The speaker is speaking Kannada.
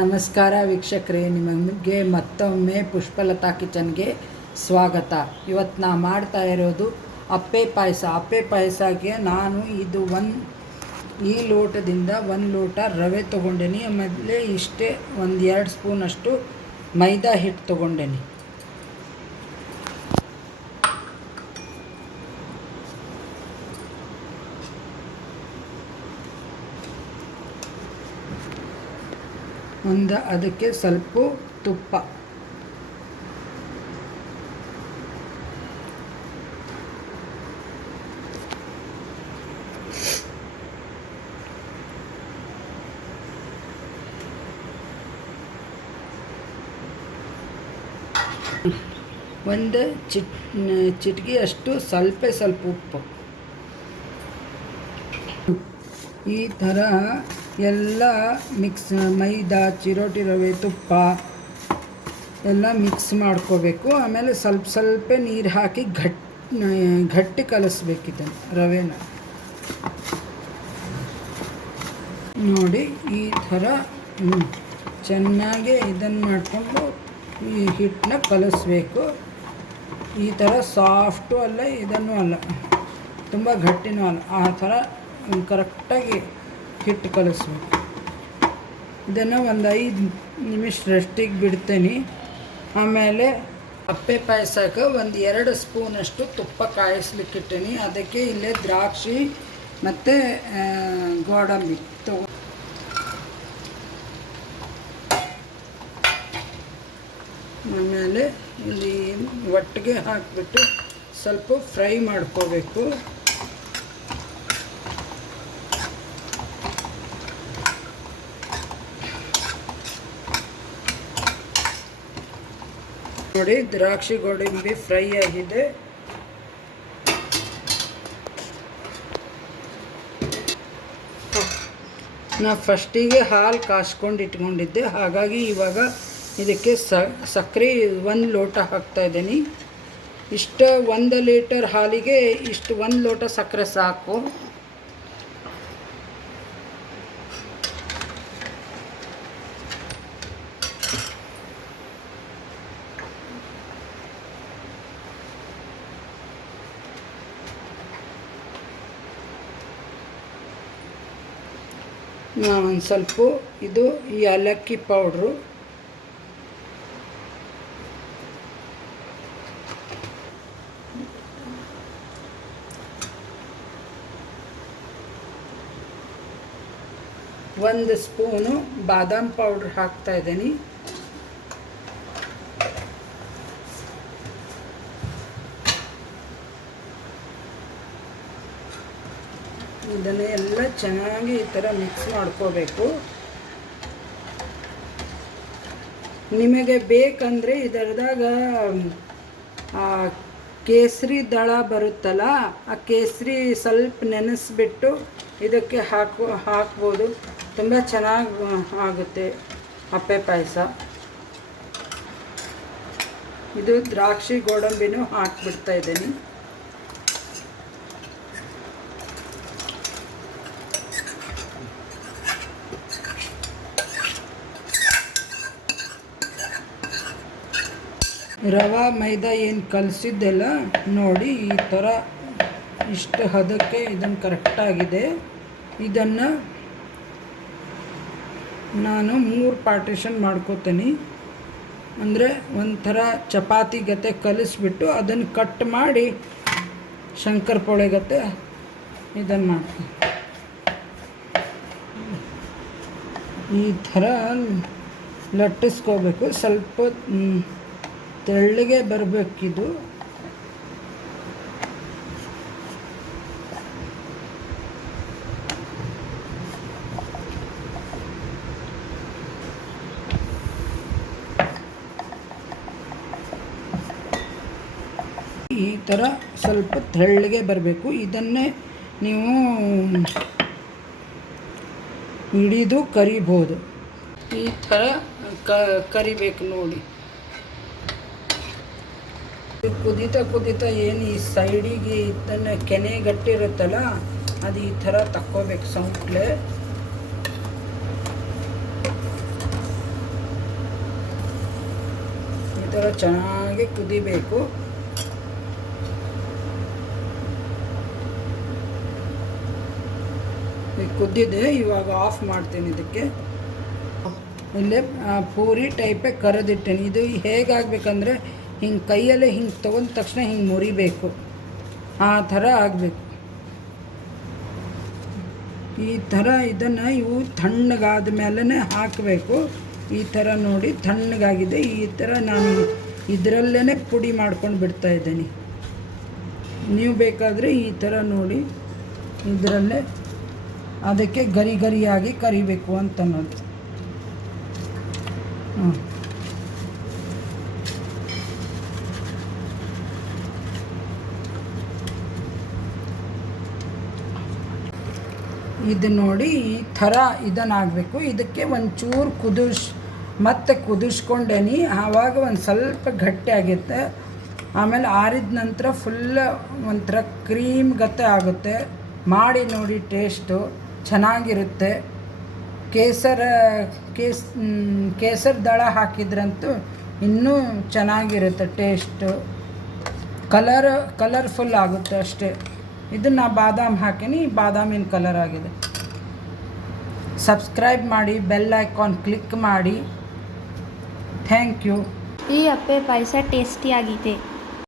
ನಮಸ್ಕಾರ ವೀಕ್ಷಕರೇ, ನಿಮಗೆ ಮತ್ತೊಮ್ಮೆ ಪುಷ್ಪಲತಾ ಕಿಚನ್ಗೆ ಸ್ವಾಗತ. ಇವತ್ತು ನಾ ಮಾಡ್ತಾ ಇರೋದು ಅಪ್ಪೆ ಪಾಯಸ. ಅಪ್ಪೆ ಪಾಯಸಕ್ಕೆ ನಾನು ಇದು ಒಂದು ಈ ಲೋಟದಿಂದ ಒಂದು ಲೋಟ ರವೆ ತೊಗೊಂಡೇನಿ. ಆಮೇಲೆ ಇಷ್ಟೇ ಒಂದು ಎರಡು ಸ್ಪೂನಷ್ಟು ಮೈದಾ ಹಿಟ್ಟು ತೊಗೊಂಡೇನಿ. ಒಂದು ಅದಕ್ಕೆ ಸ್ವಲ್ಪ ತುಪ್ಪ. ಒಂದು ಚಿಟ್ ಚಿಟಿಕೆ ಅಷ್ಟು ಸ್ವಲ್ಪ ಸ್ವಲ್ಪ ಉಪ್ಪು. ಈ ಥರ ಎಲ್ಲ ಮಿಕ್ಸ್ ಮೈದಾ, ಚಿರೋಟಿ ರವೆ, ತುಪ್ಪ ಎಲ್ಲ ಮಿಕ್ಸ್ ಮಾಡ್ಕೋಬೇಕು. ಆಮೇಲೆ ಸ್ವಲ್ಪ ಸ್ವಲ್ಪ ನೀರು ಹಾಕಿ ಘಟ್, ಗಟ್ಟಿ ಕಲಿಸ್ಬೇಕು ಇದನ್ನು, ರವೆನ. ನೋಡಿ, ಈ ಥರ ಚೆನ್ನಾಗಿ ಇದನ್ನು ಮಾಡಿಕೊಂಡು ಈ ಹಿಟ್ಟನ್ನ ಕಲಿಸ್ಬೇಕು. ಈ ಥರ ಸಾಫ್ಟು ಅಲ್ಲ, ಇದನ್ನು ಅಲ್ಲ. ತುಂಬ ಗಟ್ಟಿನೂ ಅಲ್ಲ. ಆ ಥರ ಕರೆಕ್ಟಾಗಿ ಹಿಟ್ಟು ಕಲಿಸ್ಬೇಕು ಇದನ್ನು ಒಂದು ಐದು ನಿಮಿಷ ರೆಸ್ಟಿಗೆ ಬಿಡ್ತೀನಿ. ಆಮೇಲೆ ಅಪ್ಪೆ ಪಾಯಸಕ್ಕೆ ಒಂದು ಎರಡು ಸ್ಪೂನಷ್ಟು ತುಪ್ಪ ಕಾಯಿಸ್ಲಿಕ್ಕಿಟ್ಟೀನಿ. ಅದಕ್ಕೆ ಇಲ್ಲೇ ದ್ರಾಕ್ಷಿ ಮತ್ತು ಗೋಡಂಬಿ ತಗೋ. ಆಮೇಲೆ ಇಲ್ಲಿ ಒಟ್ಟಿಗೆ ಹಾಕಿಬಿಟ್ಟು ಸ್ವಲ್ಪ ಫ್ರೈ ಮಾಡ್ಕೋಬೇಕು. ನೋಡಿ, ದ್ರಾಕ್ಷಿ ಗೋಡಂಬಿ ಫ್ರೈ ಆಗಿದೆ. ನಾ ಫಸ್ಟಿಗೆ ಹಾಲು ಕಾಸ್ಕೊಂಡು ಇಟ್ಕೊಂಡಿದ್ದೆ. ಹಾಗಾಗಿ ಇವಾಗ ಇದಕ್ಕೆ ಸಕ್ಕರೆ ಒಂದು ಲೋಟ ಹಾಕ್ತಾ ಇದ್ದೀನಿ. ಇಷ್ಟ ಒಂದು ಲೀಟರ್ ಹಾಲಿಗೆ ಇಷ್ಟು ಒಂದು ಲೋಟ ಸಕ್ಕರೆ ಸಾಕು. ಒಂದು ಸ್ವಲ್ಪ ಇದು ಈ ಏಲಕ್ಕಿ ಪೌಡ್ರು. ಒಂದು ಸ್ಪೂನು ಬಾದಾಮ್ ಪೌಡ್ರ್ ಹಾಕ್ತಾ ಇದನ್ನು ಎಲ್ಲ ಚೆನ್ನಾಗಿ ಈ ಥರ ಮಿಕ್ಸ್ ಮಾಡ್ಕೋಬೇಕು. ನಿಮಗೆ ಬೇಕಂದರೆ ಇದರದಾಗ ಕೇಸರಿ ದಳ ಬರುತ್ತಲ್ಲ, ಆ ಕೇಸರಿ ಸ್ವಲ್ಪ ನೆನೆಸ್ಬಿಟ್ಟು ಇದಕ್ಕೆ ಹಾಕೋ, ಹಾಕ್ಬೋದು. ತುಂಬ ಚೆನ್ನಾಗಿ ಆಗುತ್ತೆ ಅಪ್ಪೆ ಪಾಯಸ. ಇದು ದ್ರಾಕ್ಷಿ ಗೋಡಂಬಿನೂ ಹಾಕ್ಬಿಡ್ತಾ ಇದ್ದೀನಿ. ರವೆ ಮೈದಾ ಏನು ಕಲಸಿದ್ದೆಲ್ಲ ನೋಡಿ ಈ ಥರ ಇಷ್ಟು ಹದಕ್ಕೆ ಇದನ್ನು ಕರೆಕ್ಟಾಗಿದೆ ಇದನ್ನು ನಾನು ಮೂರು ಪಾರ್ಟಿಷನ್ ಮಾಡ್ಕೋತೀನಿ. ಅಂದರೆ ಒಂಥರ ಚಪಾತಿ ಗತೆ ಕಲಿಸ್ಬಿಟ್ಟು ಅದನ್ನು ಕಟ್ ಮಾಡಿ ಶಂಕರ್ ಪೋಳೆ ಗತೆ ಇದನ್ನು ಮಾಡ್ತೀನಿ. ಈ ಥರ ಲಟ್ಟಿಸ್ಕೋಬೇಕು. ಸ್ವಲ್ಪ ತೆಳ್ಳಗೆ ಬರಬೇಕಿದು. ಈ ಥರ ಸ್ವಲ್ಪ ತೆಳ್ಳಗೆ ಬರಬೇಕು. ಇದನ್ನೇ ನೀವು ಹಿಡಿದು ಕರಿಬೋದು. ಈ ಥರ ಕರಿಬೇಕು ನೋಡಿ. ಕುದೀತಾ ಕುದೀತಾ ಏನು ಈ ಸೈಡಿಗೆ ಇದನ್ನು ಕೆನೆ ಗಟ್ಟಿರುತ್ತಲ್ಲ, ಅದು ಈ ಥರ ತಕ್ಕೋಬೇಕು ಸೌಂಟ್ಲೆ ಥರ ಚೆನ್ನಾಗಿ ಕುದಿಬೇಕು. ಈಗ ಕುದ್ದಿದೆ, ಇವಾಗ ಆಫ್ ಮಾಡ್ತೀನಿ ಇದಕ್ಕೆ. ಇಲ್ಲೇ ಪೂರಿ ಟೈಪೇ ಕರೆದಿಟ್ಟೇನೆ. ಇದು ಹೇಗಾಗಬೇಕಂದ್ರೆ ಹಿಂಗೆ ಕೈಯಲ್ಲೇ ಹಿಂಗೆ ತೊಗೊಂಡ ತಕ್ಷಣ ಹಿಂಗೆ ಮುರಿಬೇಕು. ಆ ಥರ ಆಗಬೇಕು. ಈ ಥರ ಇದನ್ನು ಇವು ತಣ್ಣಗಾದ ಮೇಲೇ ಹಾಕಬೇಕು. ಈ ಥರ ನೋಡಿ ತಣ್ಣಗಾಗಿದೆ. ಈ ಥರ ನಾನು ಇದರಲ್ಲೇ ಪುಡಿ ಮಾಡ್ಕೊಂಡು ಬಿಡ್ತಾ ಇದ್ದೀನಿ. ನೀವು ಬೇಕಾದರೆ ಈ ಥರ ನೋಡಿ ಇದರಲ್ಲೇ ಅದಕ್ಕೆ ಗರಿ ಗರಿಯಾಗಿ ಕರಿಬೇಕು ಅಂತ ಅನ್ನೋದು. ಹ್ಞೂ ಇದು ನೋಡಿ ಈ ಥರ ಇದನ್ನಾಗಬೇಕು ಇದಕ್ಕೆ ಒಂಚೂರು ಕುದಿಸ್ ಮತ್ತೆ ಕುದಿಸ್ಕೊಂಡೇನಿ ಆವಾಗ ಒಂದು ಸ್ವಲ್ಪ ಗಟ್ಟಿ ಆಗುತ್ತೆ ಆಮೇಲೆ ಆರಿದ ನಂತರ ಫುಲ್ ಒಂಥರ ಕ್ರೀಮ್ ಗತೆ ಆಗುತ್ತೆ. ಮಾಡಿ ನೋಡಿ ಟೇಸ್ಟು ಚೆನ್ನಾಗಿರುತ್ತೆ. ಕೇಸರ, ಕೇಸ್ ಕೇಸರ ದಳ ಹಾಕಿದ್ರಂತೂ ಇನ್ನೂ ಚೆನ್ನಾಗಿರುತ್ತೆ ಟೇಸ್ಟು ಕಲರ್ ಕಲರ್ಫುಲ್ ಆಗುತ್ತೆ ಅಷ್ಟೇ. ಇದನ್ನು ಬಾದಾಮ್ ಹಾಕೀನಿ. ಬಾದಾಮಿನ ಕಲರ್ ಆಗಿದೆ? ಸಬ್ಸ್ಕ್ರೈಬ್ ಮಾಡಿ ಬೆಲ್ ಐಕಾನ್ ಕ್ಲಿಕ್ ಮಾಡಿ. ಥ್ಯಾಂಕ್ ಯು ಈ ಅಪ್ಪೆ ಪಾಯಸ ಟೇಸ್ಟಿಯಾಗಿದೆ